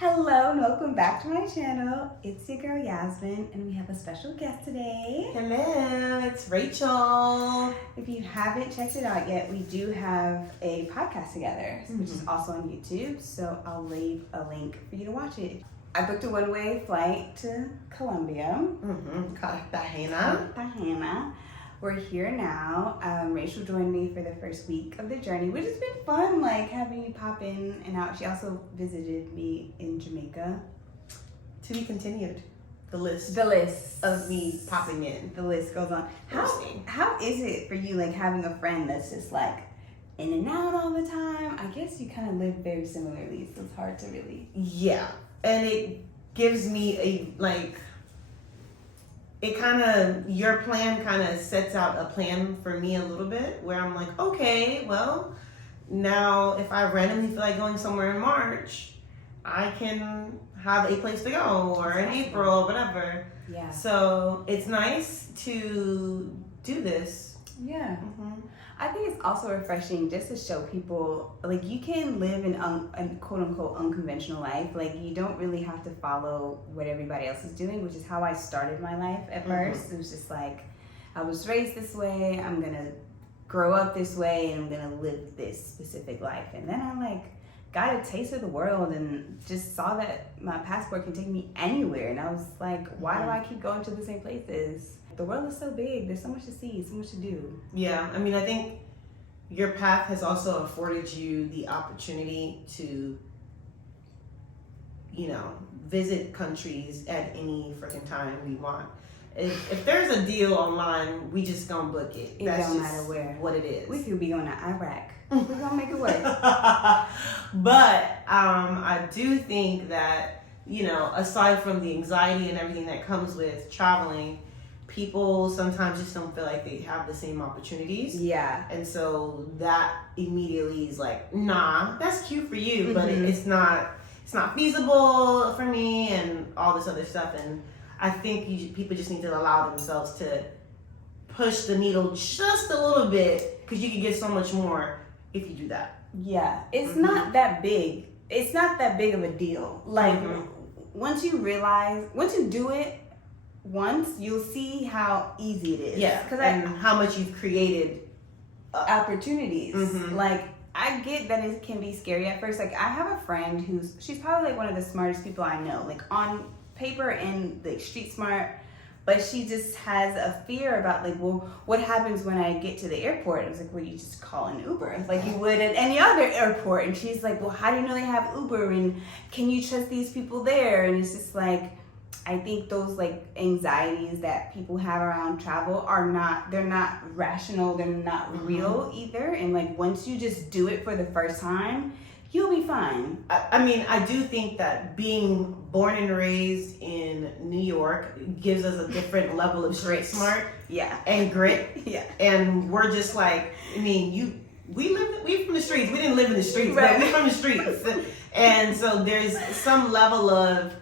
Hello and welcome back to my channel. It's your girl Yasmin and we have a special guest today. Hello, it's Rachel. If you haven't checked it out yet, we do have a podcast together, which is also on YouTube, so I'll leave a link for you to watch it. I booked a one-way flight to Colombia. Cartagena. We're here now. Rachel joined me for the first week of the journey, which has been fun, like having me pop in and out. She also visited me in Jamaica. To be continued. The list of me popping in. The list goes on. How is it for you, like having a friend that's just like in and out all the time? I guess you kind of live very similarly, so it's hard to really. Yeah, and it gives me your plan kind of sets out a plan for me a little bit where I'm like, okay, well, now if I randomly feel like going somewhere in March, I can have a place to go, or in April, whatever. Yeah. So it's nice to do this. Yeah. I think it's also refreshing just to show people, like, you can live in a quote-unquote unconventional life. Like, you don't really have to follow what everybody else is doing, which is how I started my life at first. It was just like, I was raised this way, I'm going to grow up this way, and I'm going to live this specific life. And then I, got a taste of the world and just saw that my passport can take me anywhere. And I was like, why do I keep going to the same places? The world is so big. There's so much to see, so much to do. Yeah, I mean, I think your path has also afforded you the opportunity to, visit countries at any freaking time we want. If there's a deal online, we just gonna book it. That's don't just matter where. What it is. We could be going to Iraq. We're gonna make it work. But I do think that, aside from the anxiety and everything that comes with traveling, people sometimes just don't feel like they have the same opportunities. Yeah. And so that immediately is like, nah, that's cute for you, but it's not feasible for me, and all this other stuff. And I think people just need to allow themselves to push the needle just a little bit, because you can get so much more if you do that. Yeah. It's not that big. It's not that big of a deal. Once you do it once, you'll see how easy it is. Yeah. And how much you've created opportunities. I get that it can be scary at first. Like, I have a friend she's probably one of the smartest people I know, on paper and street smart, but she just has a fear about what happens when I get to the airport? I was like, well, you just call an Uber like you would at any other airport. And she's like, well, how do you know they have Uber, and can you trust these people there? And it's just like, I think those anxieties that people have around travel they're not rational, they're not real either. And once you just do it for the first time, you'll be fine. I mean, I do think that being born and raised in New York gives us a different level of street smart. Yeah. And grit. Yeah. And we're just we from the streets. We didn't live in the streets, right. But we from the streets. And so there's some level of,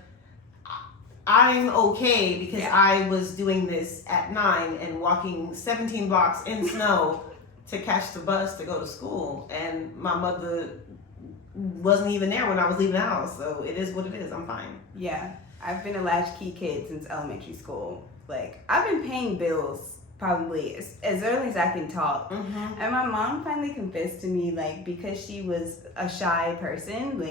I'm okay because I was doing this at 9 and walking 17 blocks in snow to catch the bus to go to school. And my mother wasn't even there when I was leaving the house. So it is what it is. I'm fine. Yeah. I've been a latchkey kid since elementary school. I've been paying bills probably as early as I can talk. And my mom finally confessed to me, because she was a shy person,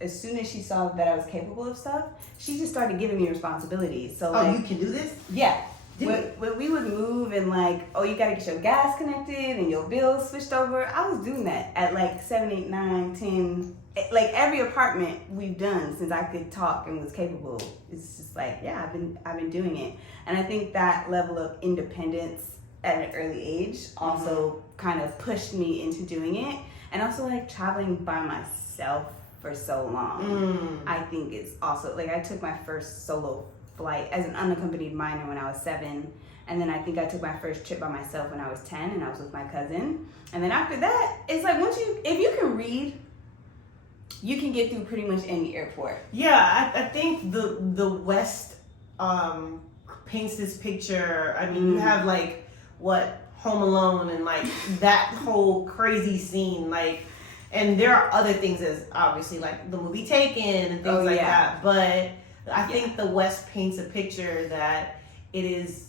as soon as she saw that I was capable of stuff, she just started giving me responsibilities. So you can do this? Yeah. When we would move and you gotta get your gas connected and your bills switched over, I was doing that at 7, 8, 9, 10. Every apartment we've done since I could talk and was capable. It's just I've been doing it. And I think that level of independence at an early age also kind of pushed me into doing it. And also traveling by myself for so long. I think it's also I took my first solo flight as an unaccompanied minor when I was 7, and then I think I took my first trip by myself when I was 10, and I was with my cousin. And then after that, it's if you can read, you can get through pretty much any airport. Yeah, I think the West paints this picture. I mean, you have Home Alone and that whole crazy scene, And there are other things as obviously like the movie Taken and things like that. But I think the West paints a picture that it is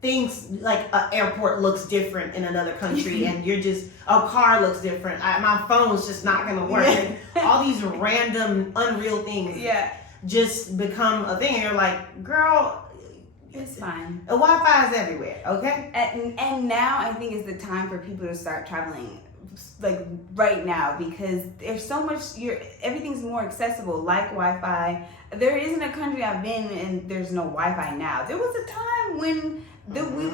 things like an airport looks different in another country and you're just a car looks different. My phone's just not gonna work. And all these random unreal things just become a thing and you're like, girl, it's fine. Wi-Fi is everywhere, okay? And now I think is the time for people to start traveling, like right now, because there's so much. Everything's more accessible, like Wi-Fi. There isn't a country I've been and there's no Wi-Fi now. There was a time when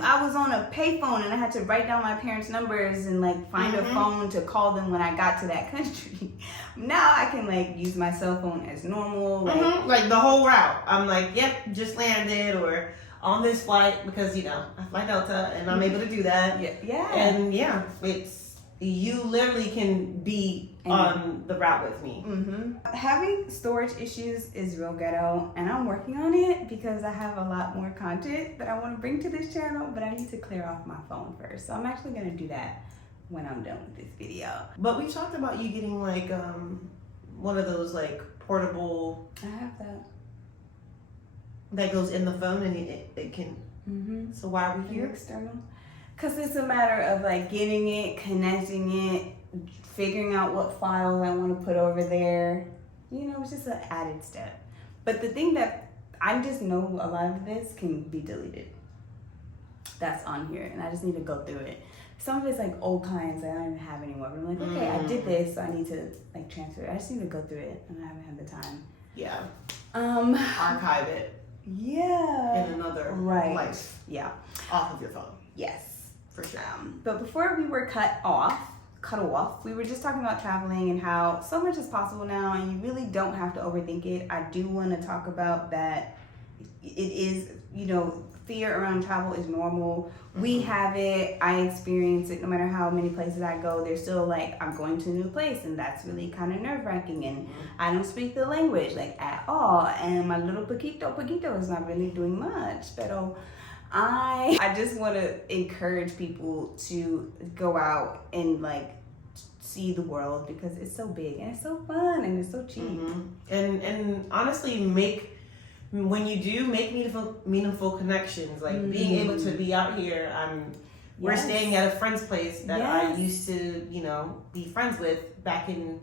I was on a payphone and I had to write down my parents' numbers and like find a phone to call them when I got to that country. Now I can like use my cell phone as normal, like the whole route. I'm like, yep, just landed or on this flight because I fly Delta and I'm able to do that. And it's you literally can be on the route with me. Having storage issues is real ghetto, and I'm working on it because I have a lot more content that I want to bring to this channel, but I need to clear off my phone first. So I'm actually going to do that when I'm done with this video. But we talked about you getting like one of those like portable. I have that. That goes in the phone and it can. So why are we here? External. Because it's a matter of like getting it, connecting it, figuring out what files I want to put over there. It's just an added step. But the thing that I just know a lot of this can be deleted. That's on here, and I just need to go through it. Some of it's like old clients that I don't even have anymore. But I'm like, okay, I did this, so I need to like transfer it. I just need to go through it, and I haven't had the time. Yeah. Archive it. Yeah. In another life. Yeah. Off of your phone. Yes. For sure. But before we were cut off, we were just talking about traveling and how so much is possible now and you really don't have to overthink it. I do want to talk about that. It is, fear around travel is normal. We have it. I experience it no matter how many places I go. There's still like, I'm going to a new place and that's really kind of nerve-wracking and I don't speak the language like at all. And my little poquito is not really doing much. But I just want to encourage people to go out and like see the world because it's so big and it's so fun and it's so cheap. And honestly, when you do make meaningful connections, like being able to be out here. We're staying at a friend's place that I used to, be friends with back in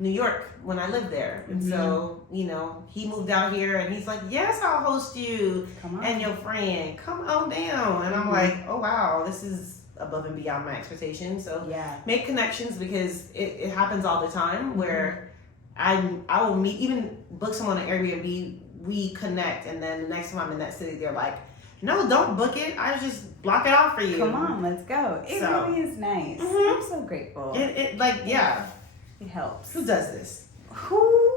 New York when I lived there. And so, he moved out here and he's like, yes, I'll host you and your friend. Come on down. And I'm like, oh, wow, this is above and beyond my expectations. So make connections because it happens all the time where I will meet, even book someone on Airbnb, we connect. And then the next time I'm in that city, they're like, no, don't book it. I just block it off for you. Come on, let's go. It really is nice. I'm so grateful. It helps. Who does this?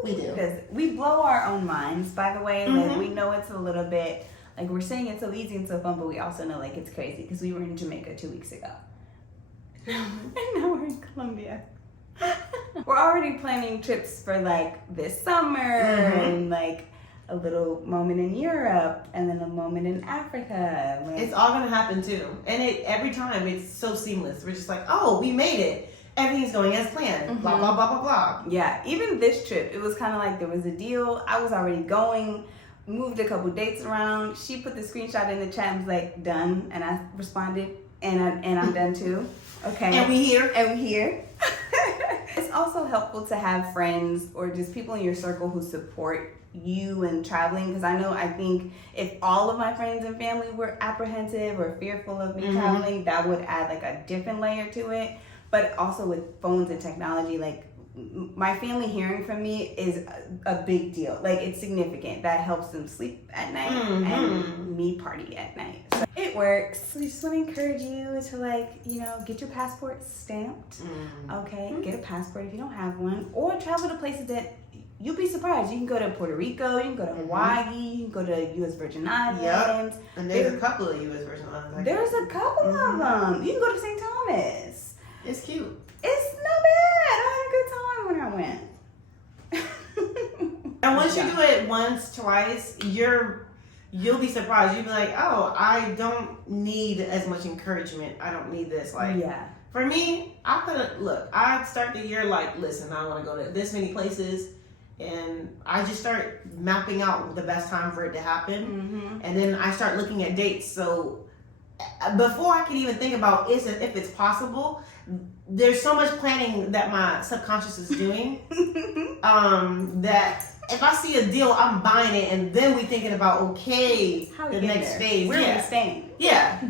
We do. Because we blow our own minds, by the way. Like, we know it's a little bit, like we're saying it's so easy and so fun, but we also know like it's crazy because we were in Jamaica 2 weeks ago. And now we're in Colombia. We're already planning trips for like this summer and like a little moment in Europe and then a moment in Africa. Like, it's all gonna happen too. And every time it's so seamless. We're just like, oh, we made it. Everything's going as planned. Blah, blah, blah, blah, blah. Yeah, even this trip, it was kind of like there was a deal. I was already going, moved a couple dates around. She put the screenshot in the chat and was like, done. And I responded, and I'm done too. Okay. And we here. It's also helpful to have friends or just people in your circle who support you and traveling, because I think if all of my friends and family were apprehensive or fearful of me traveling, that would add like a different layer to it. But also with phones and technology, like my family hearing from me is a big deal. Like it's significant. That helps them sleep at night and me party at night. So it works. We just want to encourage you to like, get your passport stamped. Okay, get a passport if you don't have one, or travel to places that you'll be surprised. You can go to Puerto Rico, you can go to Hawaii, you can go to U.S. Virgin Islands. And there's a couple of U.S. Virgin Islands. There's a couple of them. You can go to St. Thomas. It's cute. It's not bad. I had a good time when I went. And once you do it once, twice, you'll be surprised. You'll be like, oh, I don't need as much encouragement. I don't need this. Like, For me, I start the year like, listen, I want to go to this many places, and I just start mapping out the best time for it to happen, and then I start looking at dates. So before I can even think about if it's possible, there's so much planning that my subconscious is doing that if I see a deal, I'm buying it, and then we thinking about the next phase. Where are we staying? Yeah,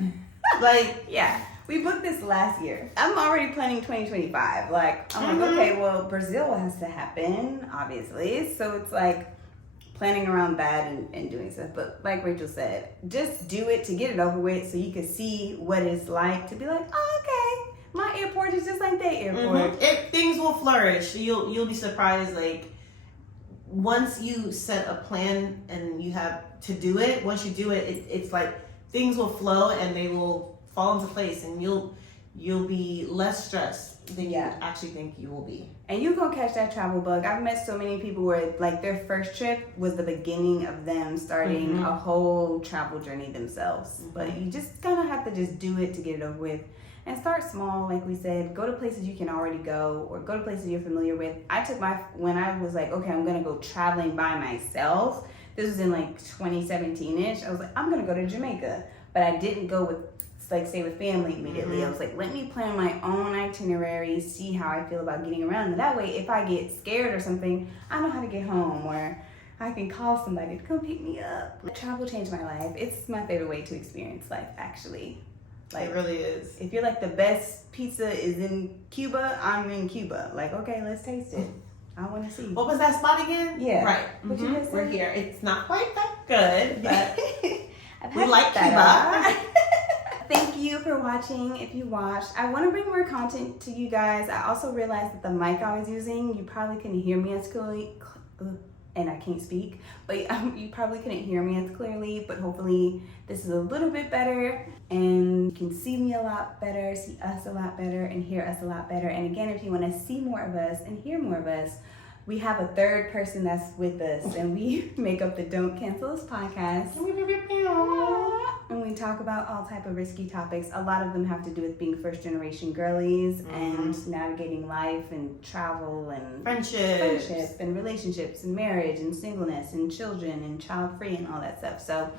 like yeah. We booked this last year. I'm already planning 2025. Like, I'm like, okay, well, Brazil has to happen, obviously. So it's like planning around that and doing stuff. But like Rachel said, just do it to get it over with so you can see what it's like to be like, oh, okay, my airport is just like that airport. Things will flourish. You'll be surprised. Like, once you set a plan and you have to do it, once you do it, it's like things will flow and they will fall into place, and you'll be less stressed than you actually think you will be. And you're gonna catch that travel bug. I've met so many people where like their first trip was the beginning of them starting a whole travel journey themselves. But you just kind of have to just do it to get it over with. And start small, like we said. Go to places you can already go, or go to places you're familiar with. I took when I was like, okay, I'm gonna go traveling by myself. This was in like 2017-ish. I was like, I'm gonna go to Jamaica. But I didn't go with stay with family immediately. I was like, let me plan my own itinerary, see how I feel about getting around. And that way, if I get scared or something, I know how to get home, or I can call somebody to come pick me up. Travel changed my life. It's my favorite way to experience life, actually. Like, it really is. If you're like the best pizza is in Cuba, I'm in Cuba. Like, okay, let's taste it. I want to see. What was that spot again? Yeah. Right. What you guys We're said? here. It's not quite that good, but we like that Cuba. Thank you for watching. If you watched, I want to bring more content to you guys. I also realized that the mic I was using, you probably couldn't hear me as clearly, and I can't speak, but you probably couldn't hear me as clearly, but hopefully this is a little bit better, and you can see me a lot better, see us a lot better, and hear us a lot better. And again, if you want to see more of us and hear more of us, we have a third person that's with us, and we make up the Don't Cancel Us podcast. And we talk about all type of risky topics. A lot of them have to do with being first generation girlies and navigating life and travel and friendship and relationships and marriage and singleness and children and child free and all that stuff. So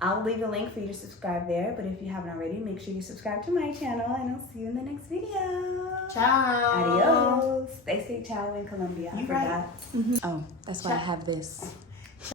I'll leave a link for you to subscribe there. But if you haven't already, make sure you subscribe to my channel, and I'll see you in the next video. Ciao. Adios. They say ciao in Colombia. I forgot. Right. Oh, that's why I have this.